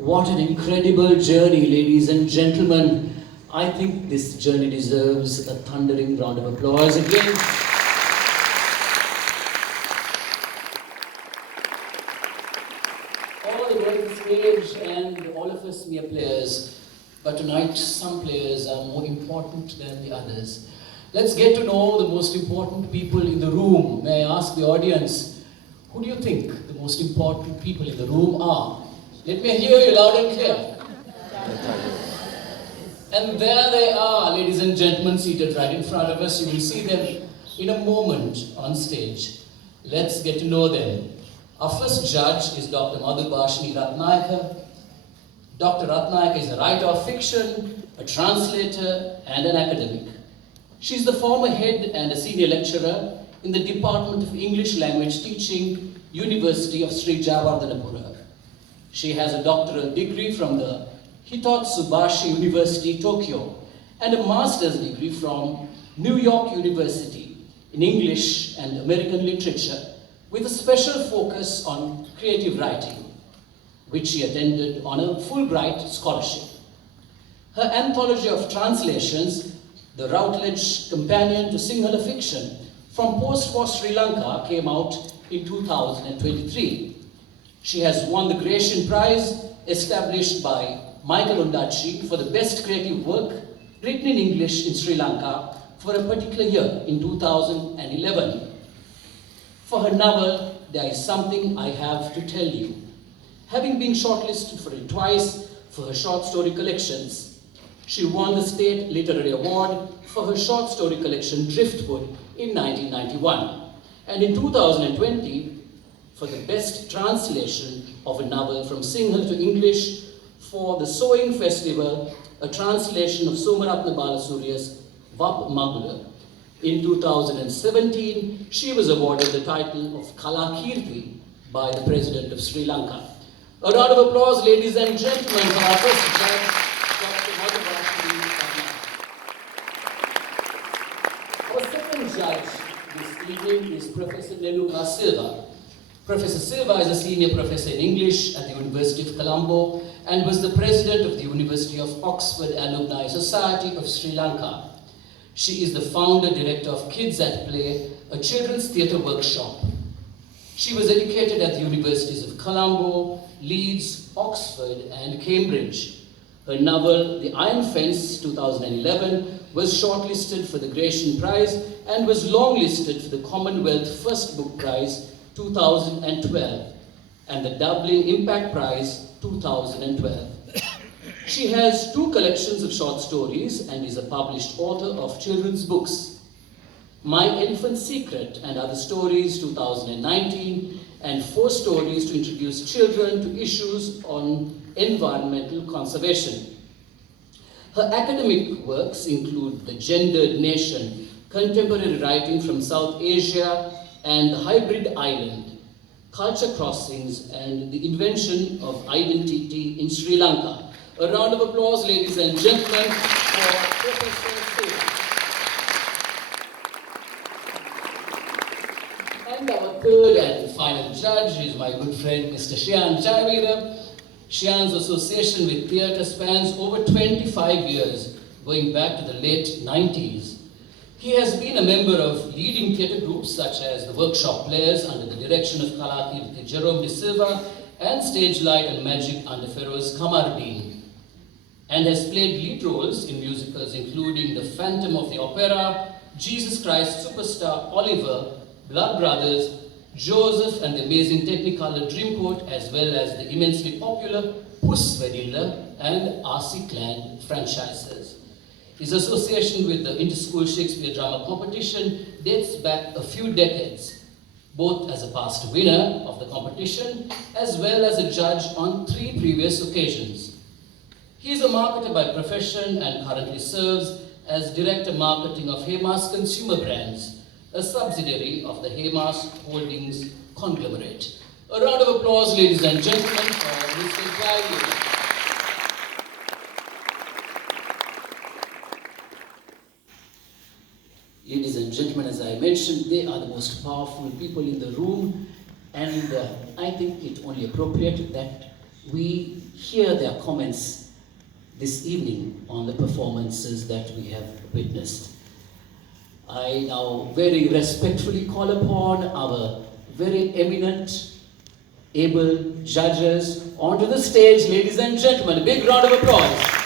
What an incredible journey, ladies and gentlemen. I think this journey deserves a thundering round of applause again. All the world is stage and all of us mere players. But tonight, some players are more important than the others. Let's get to know the most important people in the room. May I ask the audience, who do you think the most important people in the room are? Let me hear you loud and clear. And there they are, ladies and gentlemen, seated right in front of us. You will see them in a moment on stage. Let's get to know them. Our first judge is Dr. Madhubhashini Ratnayake. Dr. Ratnayake is a writer of fiction, a translator, and an academic. She is the former head and a senior lecturer in the Department of English Language Teaching, University of Sri Lanka. She has a doctoral degree from the Hitotsubashi University, Tokyo, and a master's degree from New York University in English and American literature, with a special focus on creative writing, which she attended on a Fulbright scholarship. Her anthology of translations, The Routledge Companion to Sinhala Fiction from Post-War Sri Lanka, came out in 2023. She has won the Gratian Prize established by Michael Ondaatje for the best creative work written in English in Sri Lanka for a particular year in 2011. For her novel, There Is Something I Have to Tell You, having been shortlisted for it twice for her short story collections. She won the State Literary Award for her short story collection Driftwood in 1991, and in 2020 for the best translation of a novel from Sinhala to English for the Sewing Festival, a translation of Somaratna Balasuriya's Vab Magula. In 2017, she was awarded the title of Kalakirti by the President of Sri Lanka. A round of applause, ladies and gentlemen, for our first judge, Dr. Madhubhashini Ratnayake. Our second judge this evening is Professor Neluka Silva. Professor Silva is a senior professor in English at the University of Colombo and was the president of the University of Oxford Alumni Society of Sri Lanka. She is the founder-director of Kids at Play, a children's theatre workshop. She was educated at the Universities of Colombo, Leeds, Oxford, and Cambridge. Her novel, The Iron Fence, 2011, was shortlisted for the Gratian Prize and was longlisted for the Commonwealth First Book Prize, 2012, and the Dublin Impact Prize, 2012. She has 2 collections of short stories and is a published author of children's books. My Elephant Secret and Other Stories, 2019, and 4 stories to introduce children to issues on environmental conservation. Her academic works include The Gendered Nation, Contemporary Writing from South Asia and the Hybrid Island, Culture Crossings, and the Invention of Identity in Sri Lanka. A round of applause, ladies and gentlemen, for Professor Silva. And our third and final judge is my good friend, Mr. Shiyan Jayaweera. Shiyan's association with theatre spans over 25 years, going back to the late 90s. He has been a member of leading theatre groups such as the Workshop Players under the direction of Kalakirti Jerome de Silva and Stage Light and Magic under Feroz Kamardeen, and has played lead roles in musicals including The Phantom of the Opera, Jesus Christ Superstar, Oliver, Blood Brothers, Joseph and the Amazing Technicolor Dreamcoat, as well as the immensely popular Puss Vedilla and R.C. Clan franchises. His association with the Inter-School Shakespeare Drama Competition dates back a few decades, both as a past winner of the competition as well as a judge on 3 previous occasions. He is a marketer by profession and currently serves as Director Marketing of Hemas Consumer Brands, a subsidiary of the Hemas Holdings conglomerate. A round of applause, ladies and gentlemen, for Mr. Jayaweera. Ladies and gentlemen, as I mentioned, they are the most powerful people in the room, and I think it only appropriate that we hear their comments this evening on the performances that we have witnessed. I now very respectfully call upon our very eminent, able judges onto the stage. Ladies and gentlemen, a big round of applause.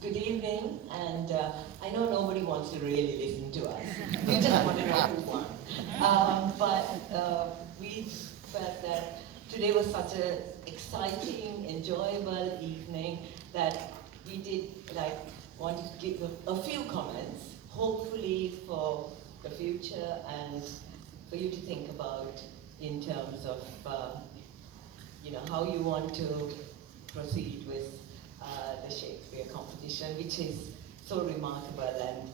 Good evening, and I know nobody wants to really listen to us. We just want to know who won. But we felt that today was such an exciting, enjoyable evening that we did wanted to give a few comments, hopefully for the future and for you to think about in terms of how you want to proceed with the Shakespeare competition, which is so remarkable, and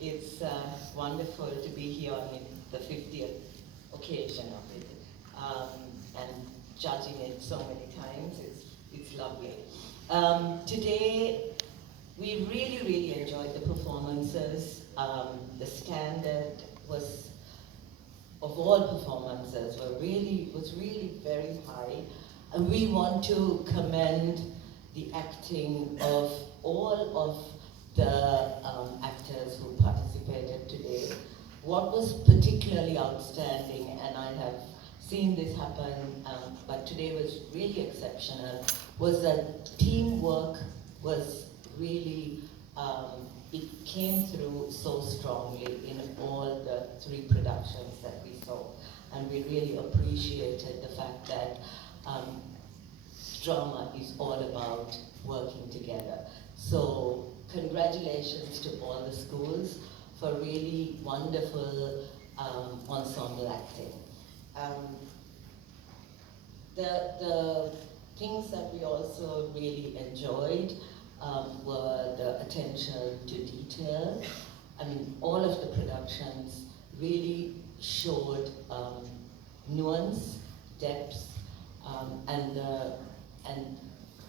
it's wonderful to be here on the 50th occasion of it, and judging it so many times. It's lovely. Today, we really, really enjoyed the performances. The standard was, of all performances, was really very high, and we want to commend the acting of all of the actors who participated today. What was particularly outstanding, and I have seen this happen, but today was really exceptional, was that teamwork was really, it came through so strongly in all the 3 productions that we saw. And we really appreciated the fact that drama is all about working together. So congratulations to all the schools for really wonderful ensemble acting. The things that we also really enjoyed were the attention to detail. I mean, all of the productions really showed nuance, depth, and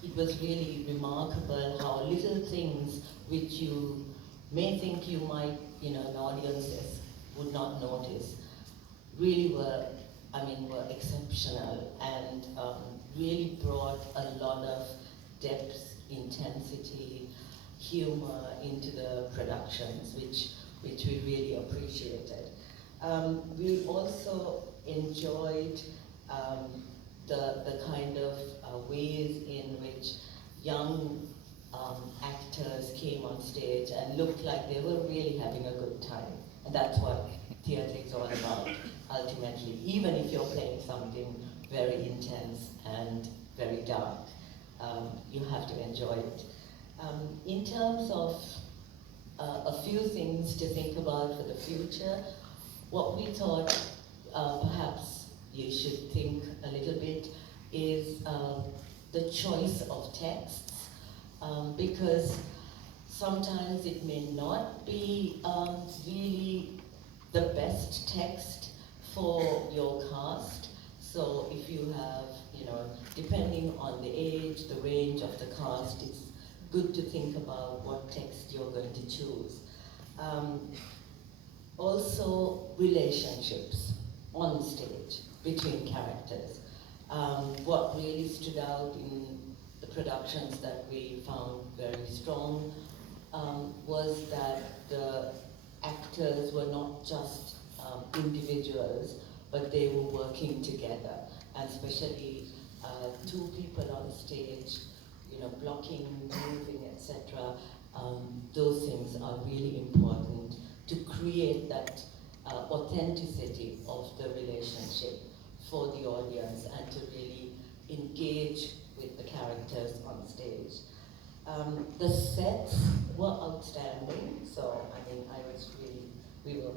it was really remarkable how little things which you may think you might, an audience would not notice, really were exceptional, and really brought a lot of depth, intensity, humor into the productions, which we really appreciated. We also enjoyed the kind of ways in which young actors came on stage and looked like they were really having a good time. And that's what theatre is all about, ultimately. Even if you're playing something very intense and very dark, you have to enjoy it. In terms of a few things to think about for the future, what we thought perhaps you should think a little bit is the choice of texts, because sometimes it may not be really the best text for your cast. So if you have, depending on the age, the range of the cast, it's good to think about what text you're going to choose. Also, relationships on stage between characters. What really stood out in the productions that we found very strong was that the actors were not just individuals, but they were working together, and especially 2 people on stage, blocking, moving, etc. Those things are really important to create that authenticity of the relationship for the audience and to really engage with the characters on stage. The sets were outstanding, so I mean, we were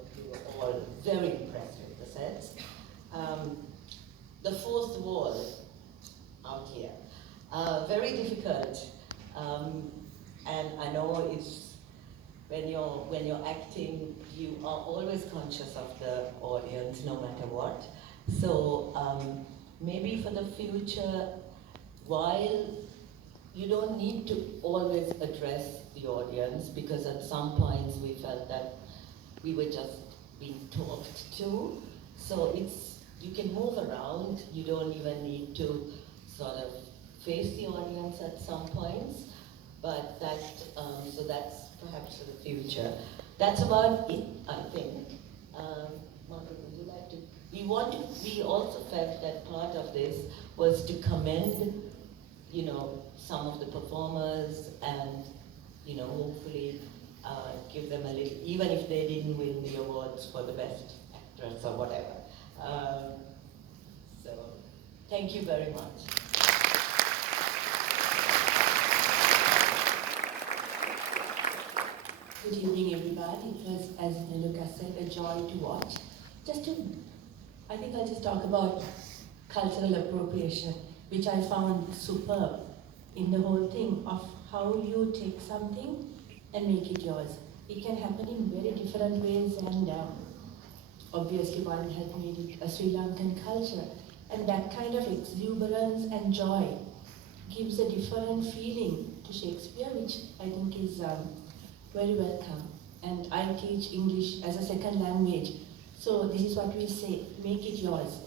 all very impressed with the sets. The fourth wall out here, very difficult, and I know it's when you're acting, you are always conscious of the audience, no matter what. So maybe for the future, while you don't need to always address the audience, because at some points we felt that we were just being talked to. So you can move around, you don't even need to sort of face the audience at some points, but so that's perhaps for the future. That's about it, I think. Margaret, would you like to? We also felt that part of this was to commend, some of the performers and, hopefully give them a little, even if they didn't win the awards for the best actress or whatever. So, thank you very much. Good evening, everybody. It was, as Neluka said, a joy to watch. I think I'll just talk about cultural appropriation, which I found superb in the whole thing of how you take something and make it yours. It can happen in very different ways, and obviously one has made it a Sri Lankan culture. And that kind of exuberance and joy gives a different feeling to Shakespeare, which I think is very welcome. And I teach English as a second language. So this is what we say, make it yours.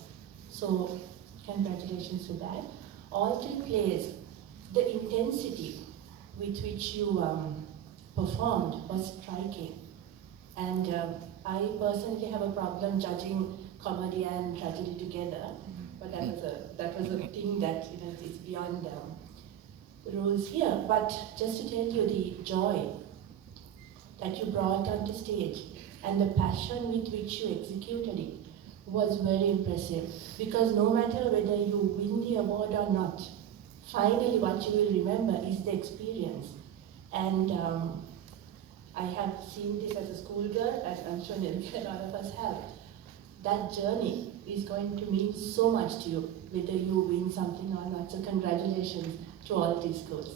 So congratulations for that. All three plays, the intensity with which you performed was striking. And I personally have a problem judging comedy and tragedy together, but that was a thing that is beyond the rules here. But just to tell you, the joy that you brought onto stage and the passion with which you executed it was very impressive. Because no matter whether you win the award or not, finally what you will remember is the experience. And I have seen this as a schoolgirl, as I'm sure a lot of us have. That journey is going to mean so much to you, whether you win something or not. So congratulations to all these schools.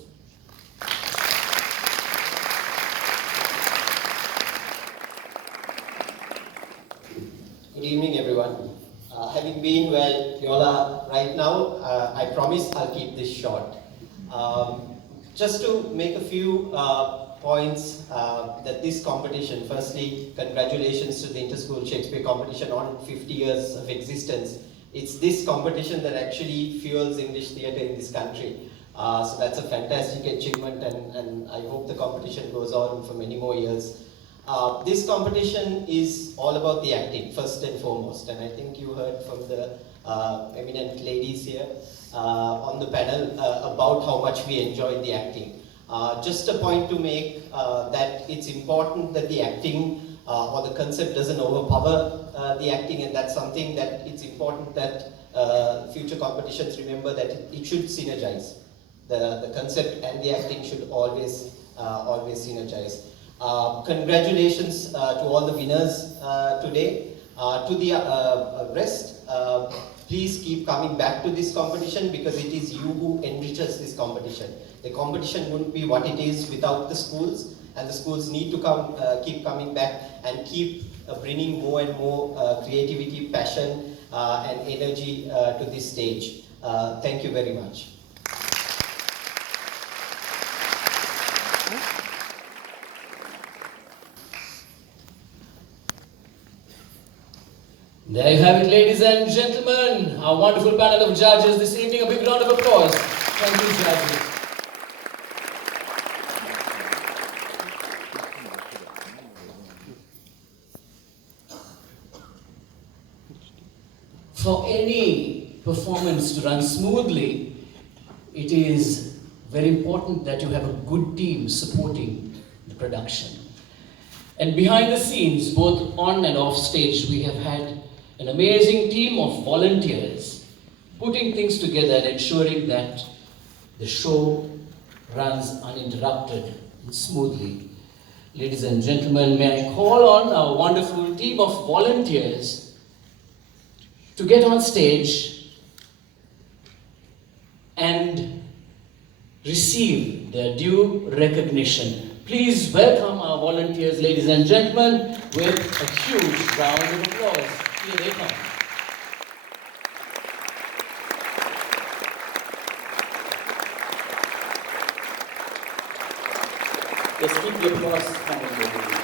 Good evening, everyone. Having been where you all are right now, I promise I'll keep this short. Just to make a few points that this competition, firstly, congratulations to the Inter-School Shakespeare competition on 50 years of existence. It's this competition that actually fuels English theatre in this country. So that's a fantastic achievement, and I hope the competition goes on for many more years. This competition is all about the acting, first and foremost, and I think you heard from the eminent ladies here on the panel about how much we enjoyed the acting. Just a point to make that it's important that the acting or the concept doesn't overpower the acting, and that's something that it's important that future competitions remember that it should synergize. The concept and the acting should always synergize. Congratulations to all the winners today. To the rest, please keep coming back to this competition, because it is you who enriches this competition. The competition wouldn't be what it is without the schools, and the schools need to keep coming back and keep bringing more and more creativity, passion, and energy to this stage. Thank you very much. There you have it, ladies and gentlemen, our wonderful panel of judges this evening. A big round of applause. Thank you, judges. For any performance to run smoothly, it is very important that you have a good team supporting the production. And behind the scenes, both on and off stage, we have had an amazing team of volunteers putting things together and ensuring that the show runs uninterrupted and smoothly. Ladies and gentlemen, may I call on our wonderful team of volunteers to get on stage and receive their due recognition. Please welcome our volunteers, ladies and gentlemen, with a huge round of applause. Here they come. Let's keep the applause coming, ladies and gentlemen.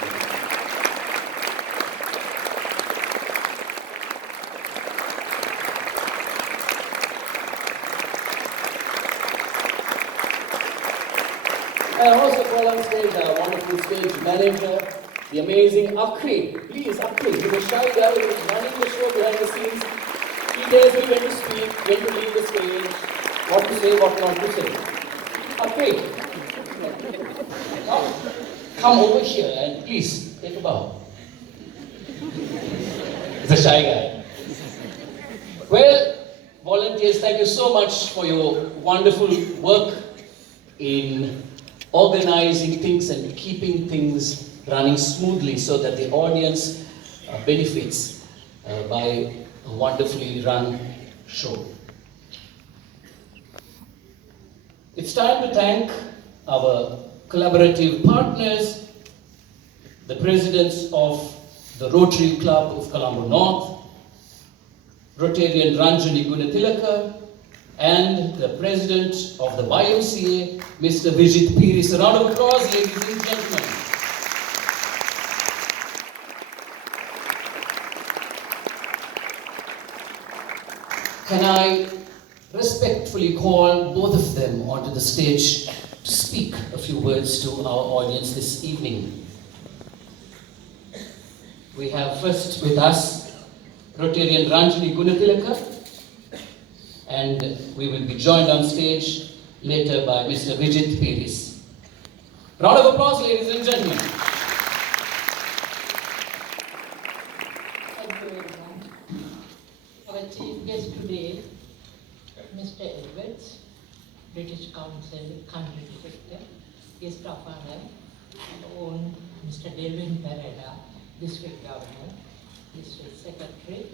I also call on stage our wonderful stage manager, the amazing Akri. Please, Akri, he's a shy guy who is running the show behind the scenes. He tells me when to speak, when to leave the stage, what to say, what not to say. Akri, come over here and please take a bow. He's a shy guy. Well, volunteers, thank you so much for your wonderful work in organizing things and keeping things running smoothly so that the audience benefits by a wonderfully run show. It's time to thank our collaborative partners, the presidents of the Rotary Club of Colombo North, Rotarian Ranjani Gunatilaka, and the president of the YMCA, Mr. Vijit Piris. A round of applause, ladies and gentlemen. Can I respectfully call both of them onto the stage to speak a few words to our audience this evening? We have first with us Rotarian Ranjani Gunatilaka, and we will be joined on stage later by Mr. Vijit Piris. Round of applause, ladies and gentlemen. Thank you very much. Our chief guest today, Mr. Edwards, British Council, Country Director, guest of honor, and own Mr. Delvin Pereira, District Governor, District Secretary,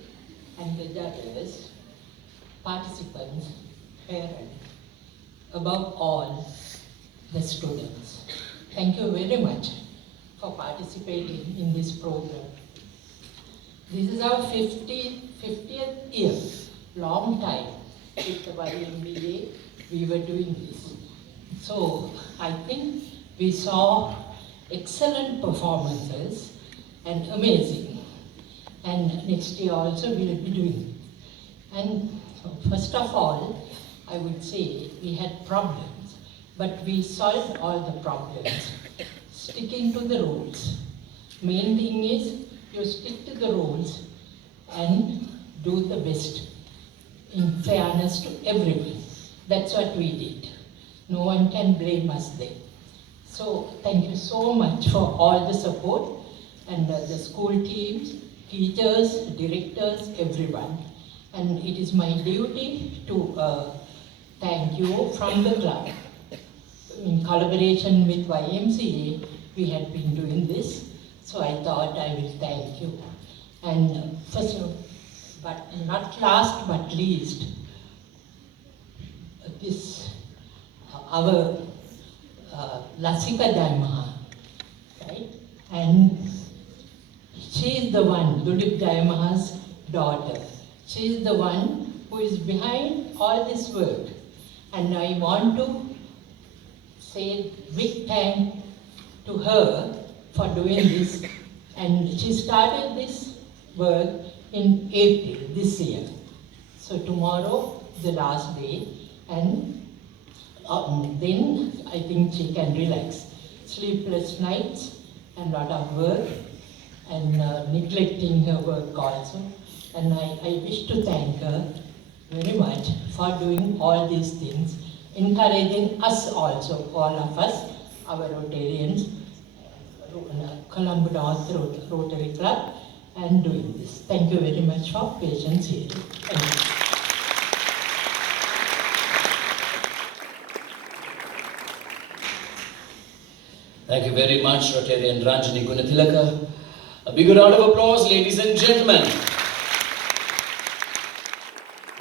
and the judges, participants, parents, above all, the students. Thank you very much for participating in this program. This is our 50th year, long time. With the YMBA, we were doing this. So I think we saw excellent performances and amazing. And next year also we will be doing. And first of all, I would say we had problems, but we solved all the problems, sticking to the rules. Main thing is you stick to the rules and do the best in fairness to everyone. That's what we did. No one can blame us there. So thank you so much for all the support and the school teams, teachers, directors, everyone. And it is my duty to thank you from the club. In collaboration with YMCA, we had been doing this, so I thought I will thank you. And first, but not last but least, this, our Lasika Jayamaha, right? And she is the one, Dudip Jayamaha's daughter. She is the one who is behind all this work. And I want to say big thank to her for doing this. And she started this work in April this year. So tomorrow, the last day, and then I think she can relax. Sleepless nights and lot of work and neglecting her work also. And I wish to thank her very much for doing all these things, encouraging us also, all of us, our Rotarians, Colombo North Rotary Club and doing this. Thank you very much for patience hearing. Thank you. Thank you very much, Rotarian Ranjani Gunathilaka. A big round of applause, ladies and gentlemen.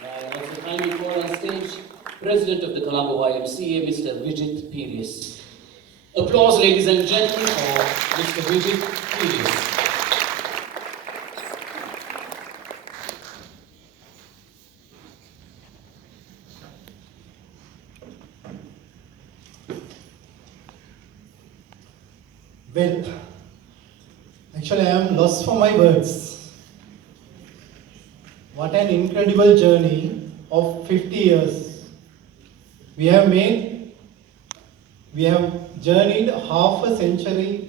I also kindly call on stage President of the Colombo YMCA, Mr. Vijit Pirius. Applause, ladies and gentlemen, for Mr. Vijit Pirius. Well, actually I am lost for my words. What an incredible journey of 50 years. We have journeyed half a century,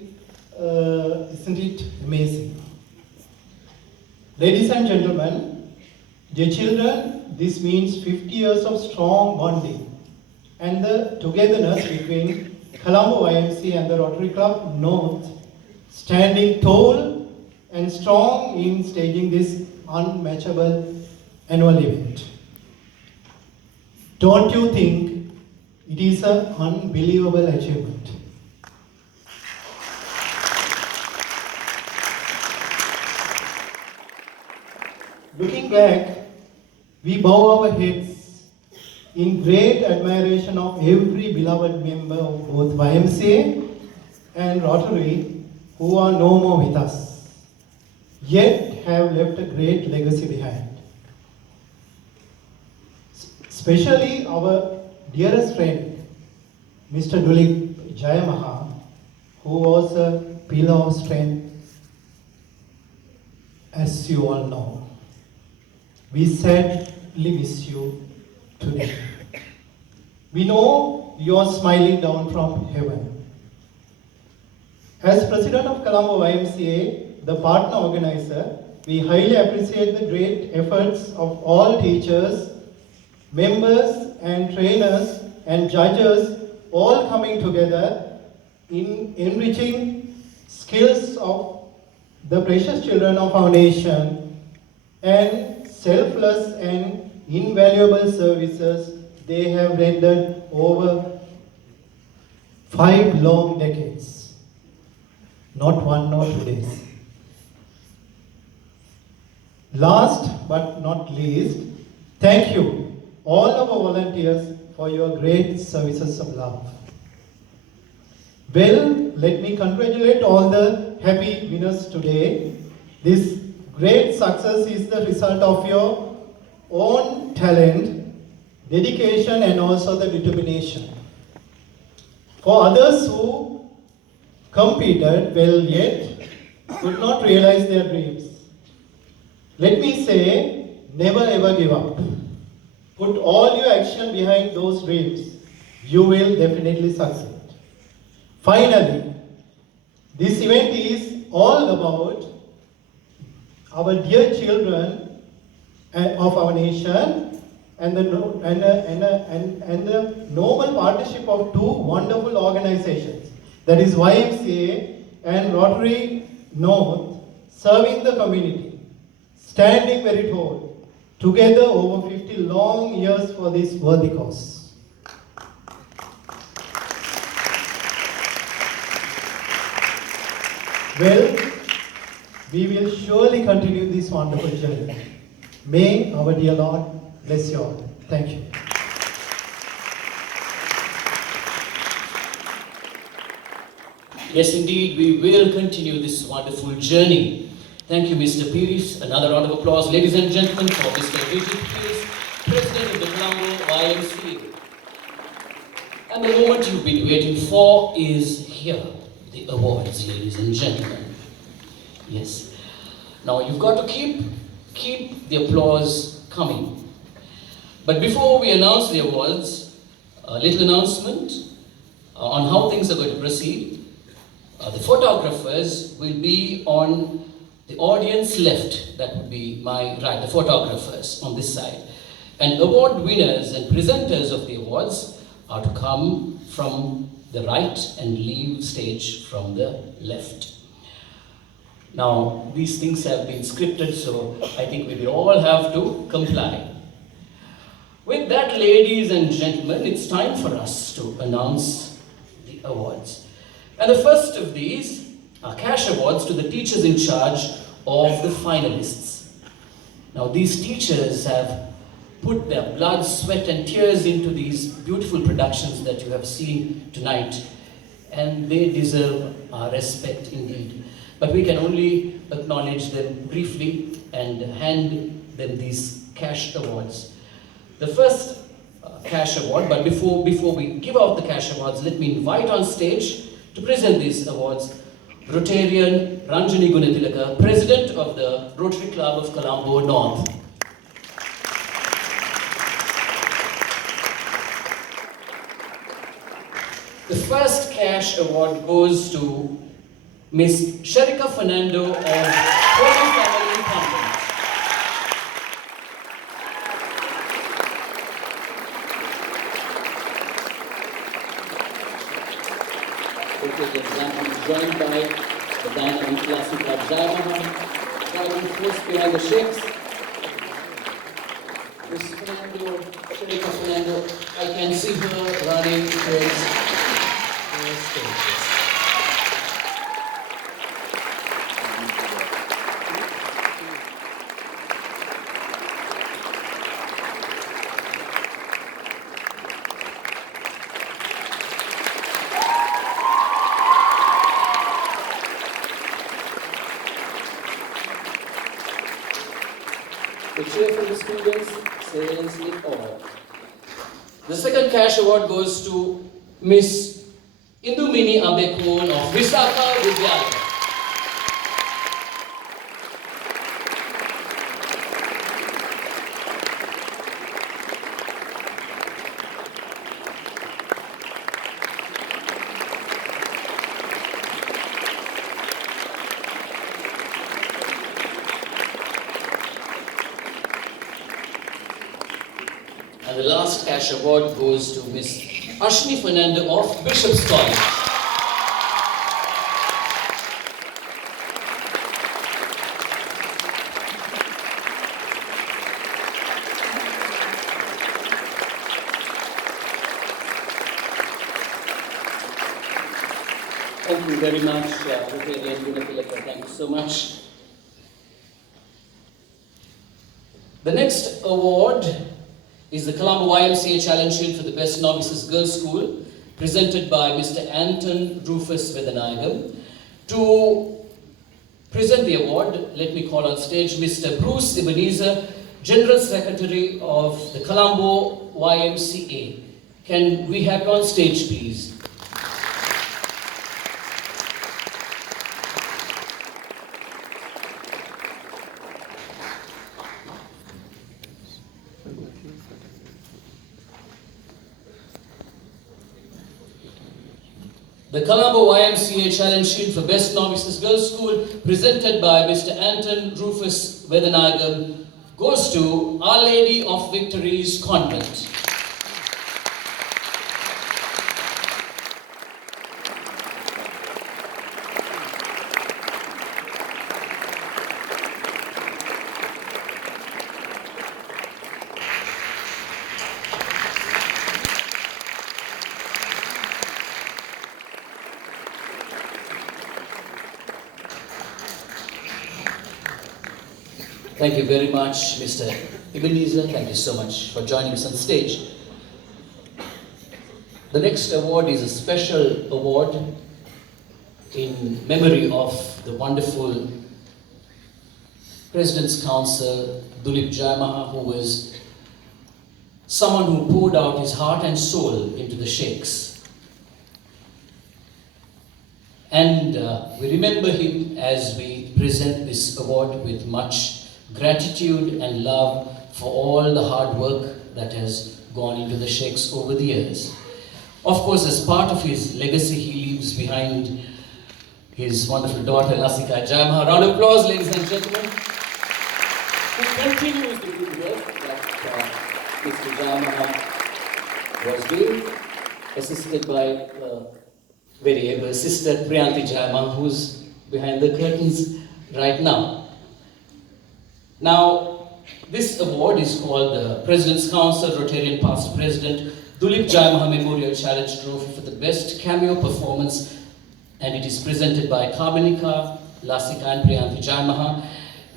isn't it amazing? Ladies and gentlemen, dear children, this means 50 years of strong bonding and the togetherness between Colombo YMCA and the Rotary Club North, standing tall and strong in staging this unmatchable annual event. Don't you think it is an unbelievable achievement? Looking back, we bow our heads in great admiration of every beloved member of both YMCA and Rotary who are no more with us, yet have left a great legacy behind. Especially our dearest friend, Mr. Dulip Jayamaha, who was a pillar of strength, as you all know. We sadly miss you today. We know you are smiling down from heaven. As President of Colombo YMCA, the partner organizer, we highly appreciate the great efforts of all teachers, members and trainers and judges all coming together in enriching skills of the precious children of our nation and selfless and invaluable services they have rendered over 5 long decades, not 1 or 2 days. Last but not least, thank you all our volunteers for your great services of love. Well, let me congratulate all the happy winners today. This great success is the result of your own talent, dedication and also the determination. For others who competed well yet could not realize their dreams, let me say, never ever give up. Put all your action behind those dreams. You will definitely succeed. Finally, this event is all about our dear children of our nation and the noble partnership of 2 wonderful organizations, that is YMCA and Rotary North, serving the community, standing very tall, together over 50 long years for this worthy cause. Well, we will surely continue this wonderful journey. May our dear Lord bless you all. Thank you. Yes, indeed, we will continue this wonderful journey. Thank you, Mr. Pires. Another round of applause, ladies and gentlemen, for Mr. Vijit Pires, President of the Colombo YMCA. And the moment you've been waiting for is here, the awards, ladies and gentlemen. Yes. Now you've got to keep the applause coming. But before we announce the awards, a little announcement on how things are going to proceed. The photographers will be on the audience left, that would be my right, the photographers on this side. And award winners and presenters of the awards are to come from the right and leave stage from the left. Now, these things have been scripted, so I think we will all have to comply. With that, ladies and gentlemen, it's time for us to announce the awards. And the first of these are cash awards to the teachers in charge of the finalists. Now, these teachers have put their blood, sweat and tears into these beautiful productions that you have seen tonight, and they deserve our respect indeed. But we can only acknowledge them briefly and hand them these cash awards. The first cash award, but before we give out the cash awards, let me invite on stage to present these awards Rotarian Ranjani Gunatilaka, President of the Rotary Club of Colombo North. The first cash award goes to Miss Sharika Fernando of Holy Family Convent. I'm joined by the band and classic of Jayaweera, driving force behind the Shakes. Miss Fernando, Sharika Fernando, I can see her running towards the stage. the cheer from the students says it all. The second cash award goes to Miss Indumini Abekon of Visakha, Vidyalaya. And the last cash award goes to Miss Ashni Fernando of Bishop's College. Thank you very much, Rotarian Gunatilaka. Thank you so much. The next award is the Colombo YMCA Challenge Shield for the Best Novices Girls School, presented by Mr. Anton Rufus Vedanayagam. To present the award, let me call on stage Mr. Bruce Ebenezer, General Secretary of the Colombo YMCA. Can we have you on stage, please? The Colombo YMCA Challenge Shield for Best Novices Girls School, presented by Mr. Anton Rufus Vedanayagam, goes to Our Lady of Victories Convent. Thank you very much, Mr. Ebenezer. Thank you so much for joining us on stage. The next award is a special award in memory of the wonderful President's Counsel, Dulip Jayamaha, who was someone who poured out his heart and soul into the Sheikhs. And we remember him as we present this award with much gratitude and love for all the hard work that has gone into the Sheikhs over the years. Of course, as part of his legacy, he leaves behind his wonderful daughter, Lasika Jayamaha. Round of applause, ladies and gentlemen. Who continues the good work that Mr. Jayamaha was doing. assisted by very able sister Priyanti Jayama, who's behind the curtains right now. Now, this award is called the President's Council Rotarian Past President Dulip Jayamaha Memorial Challenge Trophy for the Best Cameo Performance, and it is presented by Kamenika, Lasika and Priyanti Jayamaha.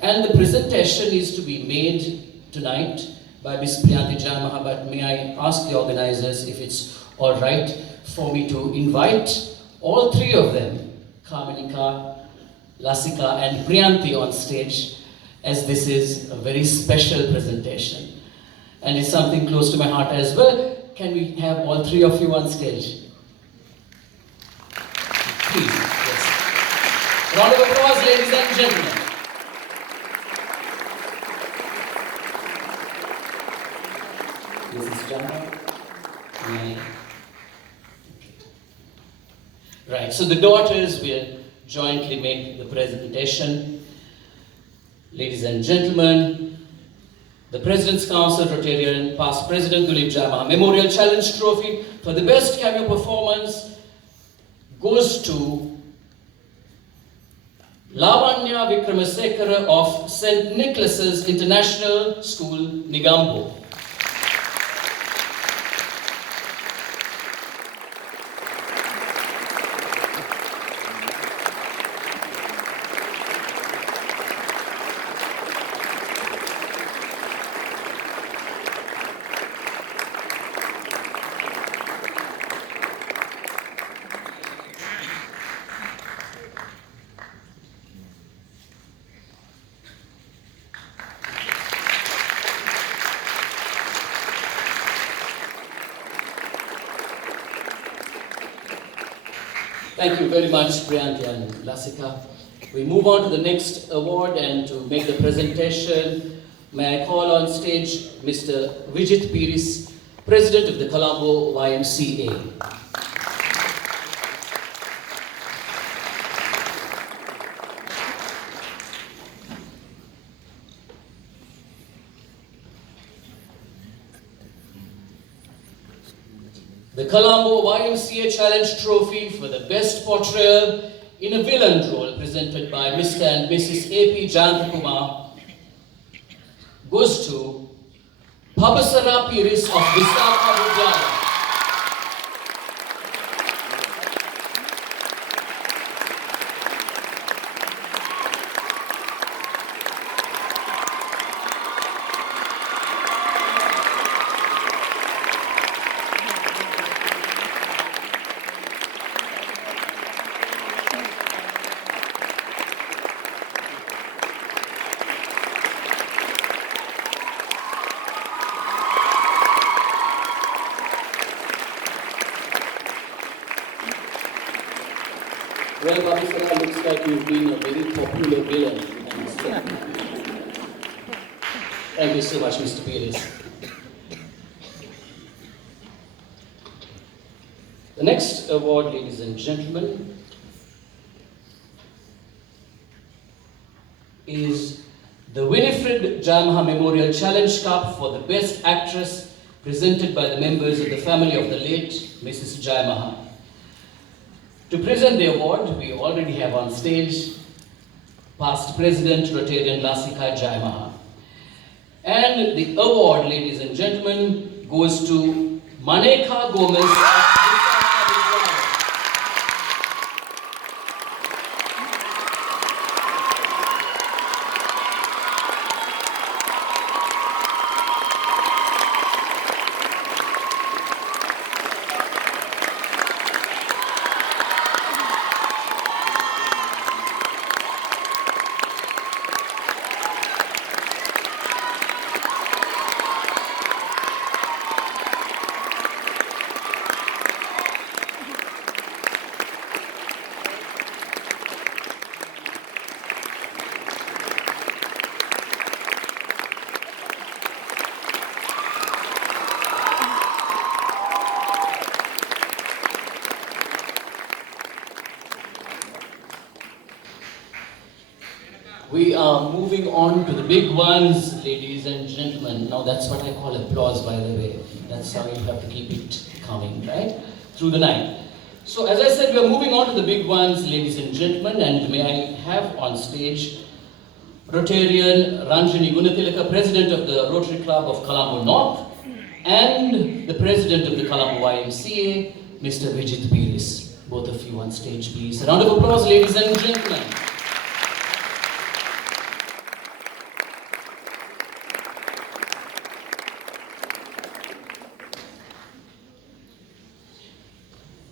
And the presentation is to be made tonight by Ms. Priyanti Jayamaha, but may I ask the organizers if it's all right for me to invite all three of them, Kamenika, Lasika and Priyanti, on stage, as this is a very special presentation. And it's something close to my heart as well. Can we have all three of you on stage? Please, yes. Round of applause, ladies and gentlemen. This is Jana. Right, so the daughters will jointly make the presentation. Ladies and gentlemen, the President's Council Rotarian Past President Dulip Jayamaha Memorial Challenge Trophy for the Best Cameo Performance goes to Lavanya Vikramasekara of St. Nicholas's International School, Negombo. Thank you very much, Priyanti and Lasika. We move on to the next award, and to make the presentation, may I call on stage Mr. Vijit Piris, President of the Colombo YMCA. The Colombo YMCA Challenge Trophy for the Best Portrayal in a Villain Role, presented by Mr. and Mrs. A.P. Jantakumar, goes to Pabasara Piris of Visakha, Vidyalaya. Well, Pabasara, looks like you've been a very popular villain. Thank you so much, Mr. Piris. The next award, ladies and gentlemen, is the Winifred Jayamaha Memorial Challenge Cup for the Best Actress, presented by the members of the family of the late Mrs. Jayamaha. To present the award, we already have on stage past President Rotarian Lasika Jayamaha. And the award, ladies and gentlemen, goes to Maneka Gomez of Visakha, Vidyalaya. We are moving on to the big ones, ladies and gentlemen. Now that's what I call applause, by the way. That's how you have to keep it coming, right? through the night. So as I said, we are moving on to the big ones, ladies and gentlemen, and may I have on stage Rotarian Ranjini Gunatilaka, President of the Rotary Club of Colombo North, and the President of the Colombo YMCA, Mr. Vijit Piris. Both of you on stage, please. A round of applause, ladies and gentlemen.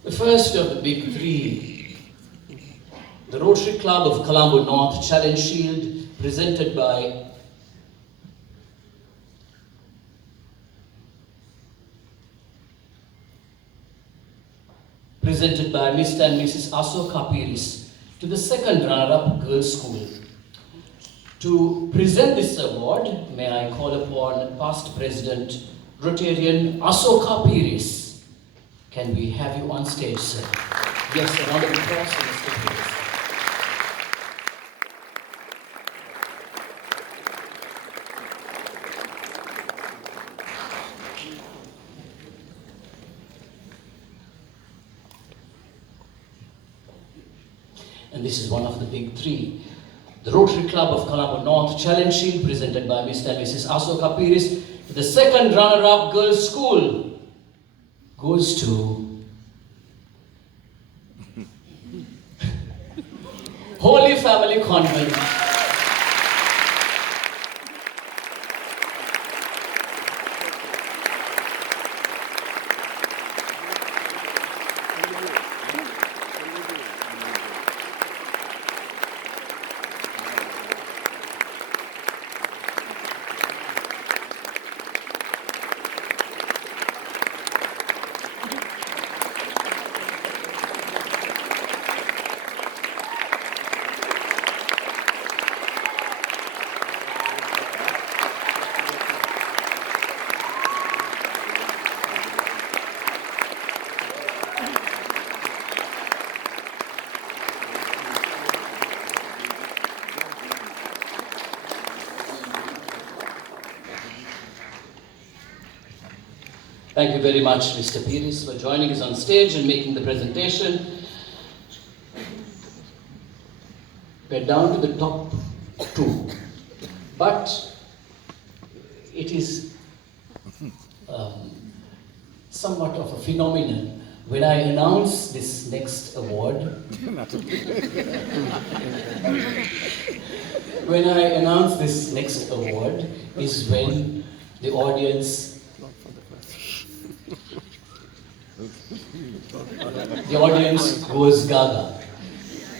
The first of the big three, the Rotary Club of Colombo North Challenge Shield, presented by Mr. and Mrs. Asoka Piris to the second runner-up girls' school. To present this award, may I call upon past President Rotarian Asoka Piris. Can we have you on stage, sir? Yes, a round of applause for Mr. Piris. And this is one of the big three. The Rotary Club of Colombo North Challenge Shield, presented by Mr. and Mrs. Asoka Piris. The second runner-up girls' school goes to Holy Family Convent. Thank you very much, Mr. Piris, for joining us on stage and making the presentation. We're down to the top two, but it is somewhat of a phenomenon. When I announce this next award, is when the audience goes gaga.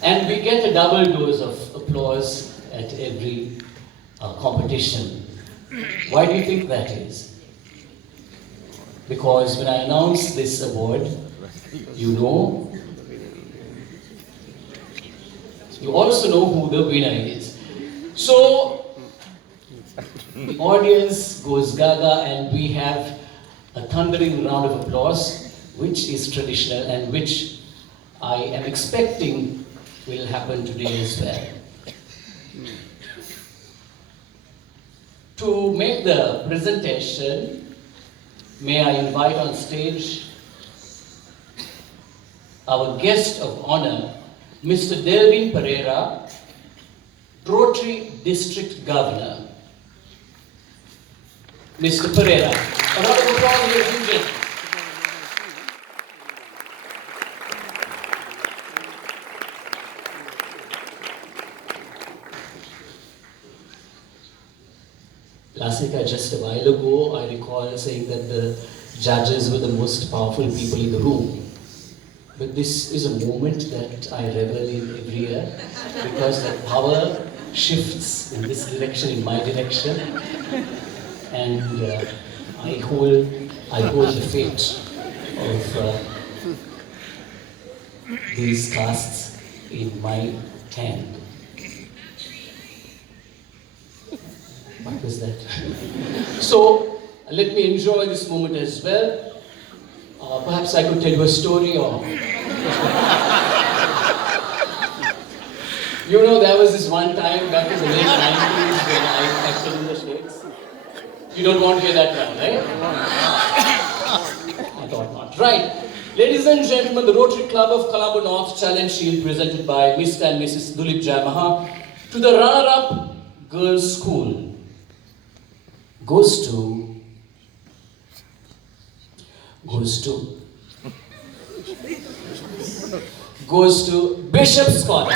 And we get a double dose of applause at every competition. Why do you think that is? Because when I announce this award, you also know who the winner is. So, the audience goes gaga and we have a thundering round of applause, which is traditional and which I am expecting will happen today as well. To make the presentation, may I invite on stage our guest of honor, Mr. Delvin Pereira, Rotary District Governor. Mr. Pereira, a round of applause, ladies and gentlemen. Lasika, just a while ago, I recall saying that the judges were the most powerful people in the room. But this is a moment that I revel in every year, because the power shifts in this direction, in my direction, and I hold the fate of these castes in my hand. What was that? So, let me enjoy this moment as well. Perhaps I could tell you a story, or... You know, there was this one time back in the late 90s when I acted in the States. You don't want to hear that now, right? I thought not. Right. Ladies and gentlemen, the Rotary Club of Colombo North Challenge Shield presented by Mr. and Mrs. Dulip Jayamaha to the runner-up girls' school goes to Bishop's College.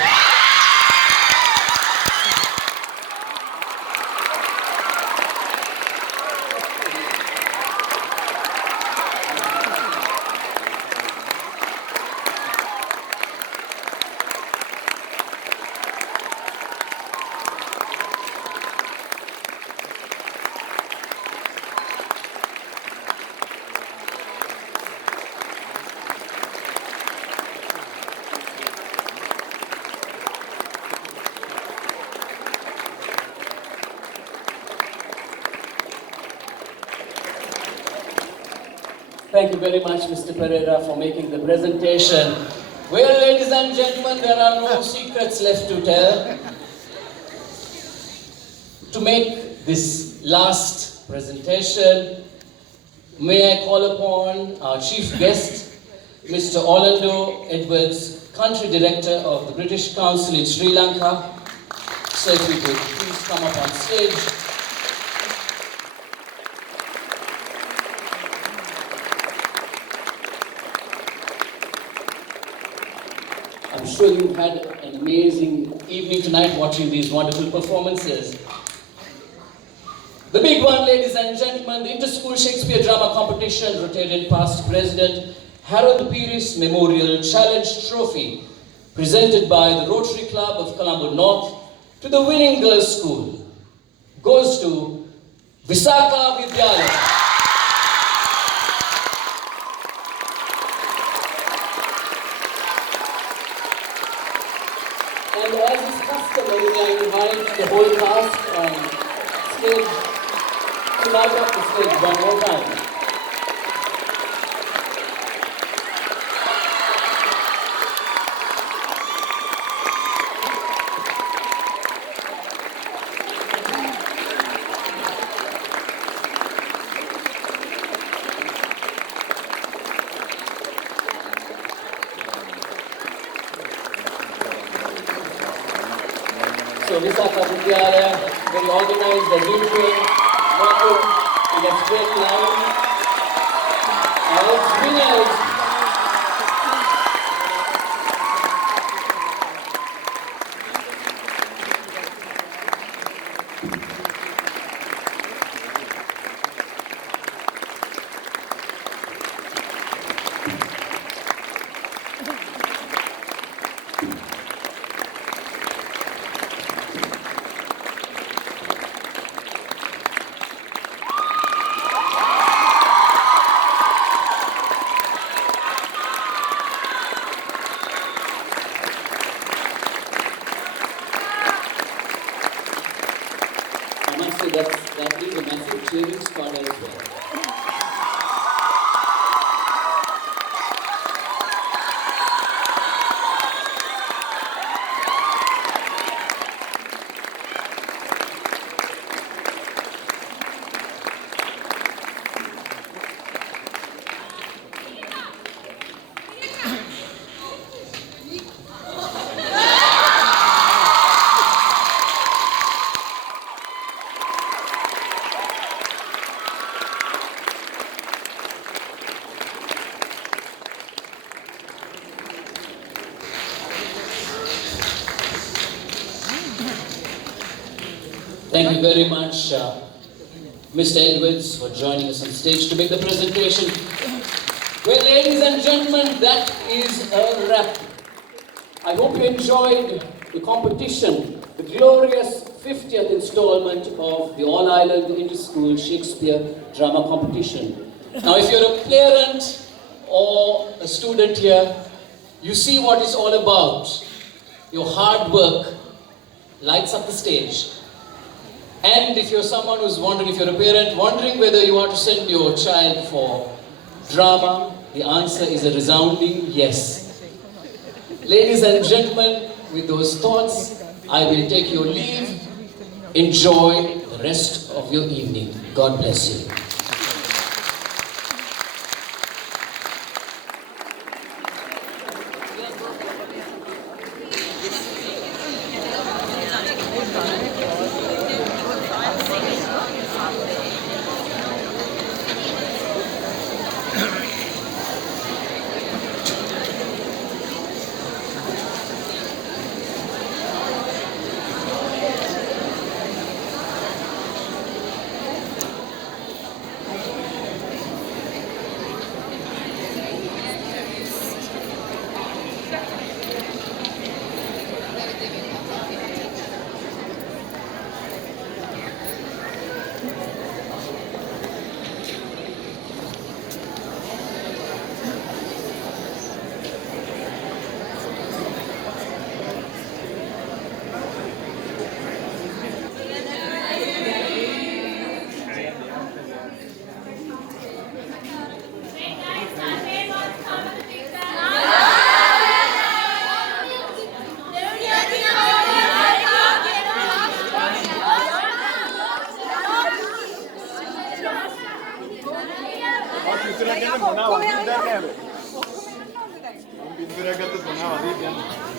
Thank you very much, Mr. Pereira, for making the presentation. Well, ladies and gentlemen, there are no secrets left to tell. To make this last presentation, may I call upon our chief guest, Mr. Orlando Edwards, Country Director of the British Council in Sri Lanka. So if you could please come up on stage. I'm sure you had an amazing evening tonight watching these wonderful performances. The big one, ladies and gentlemen, the Inter-School Shakespeare Drama Competition Rotarian Past President Harold Pires Memorial Challenge Trophy, presented by the Rotary Club of Colombo North to the winning girls' school, goes to Visakha Vidyalaya. And as is customary, I invite the whole cast on stage to light up the stage one more time. So Visakha Vidyalaya, very organized as usual, walking in a straight line. Now its winners. I must say that is a massive cheering squad as well. Thank you very much, Mr. Edwards, for joining us on stage to make the presentation. Well, ladies and gentlemen, that is a wrap. I hope you enjoyed the competition, the glorious 50th installment of the All-Ireland Inter-School Shakespeare Drama Competition. Now, if you're a parent or a student here, you see what it's all about. Your hard work lights up the stage. And if you're someone who's wondering, if you're a parent, wondering whether you want to send your child for drama, the answer is a resounding yes. Ladies and gentlemen, with those thoughts, I will take your leave. Enjoy the rest of your evening. God bless you. පින්තූරයක් ගන්න මොනවා වදින්න දැන් නෑ. මම පින්තූරයක් ගත්ත මොනවා වදින්න දැන්.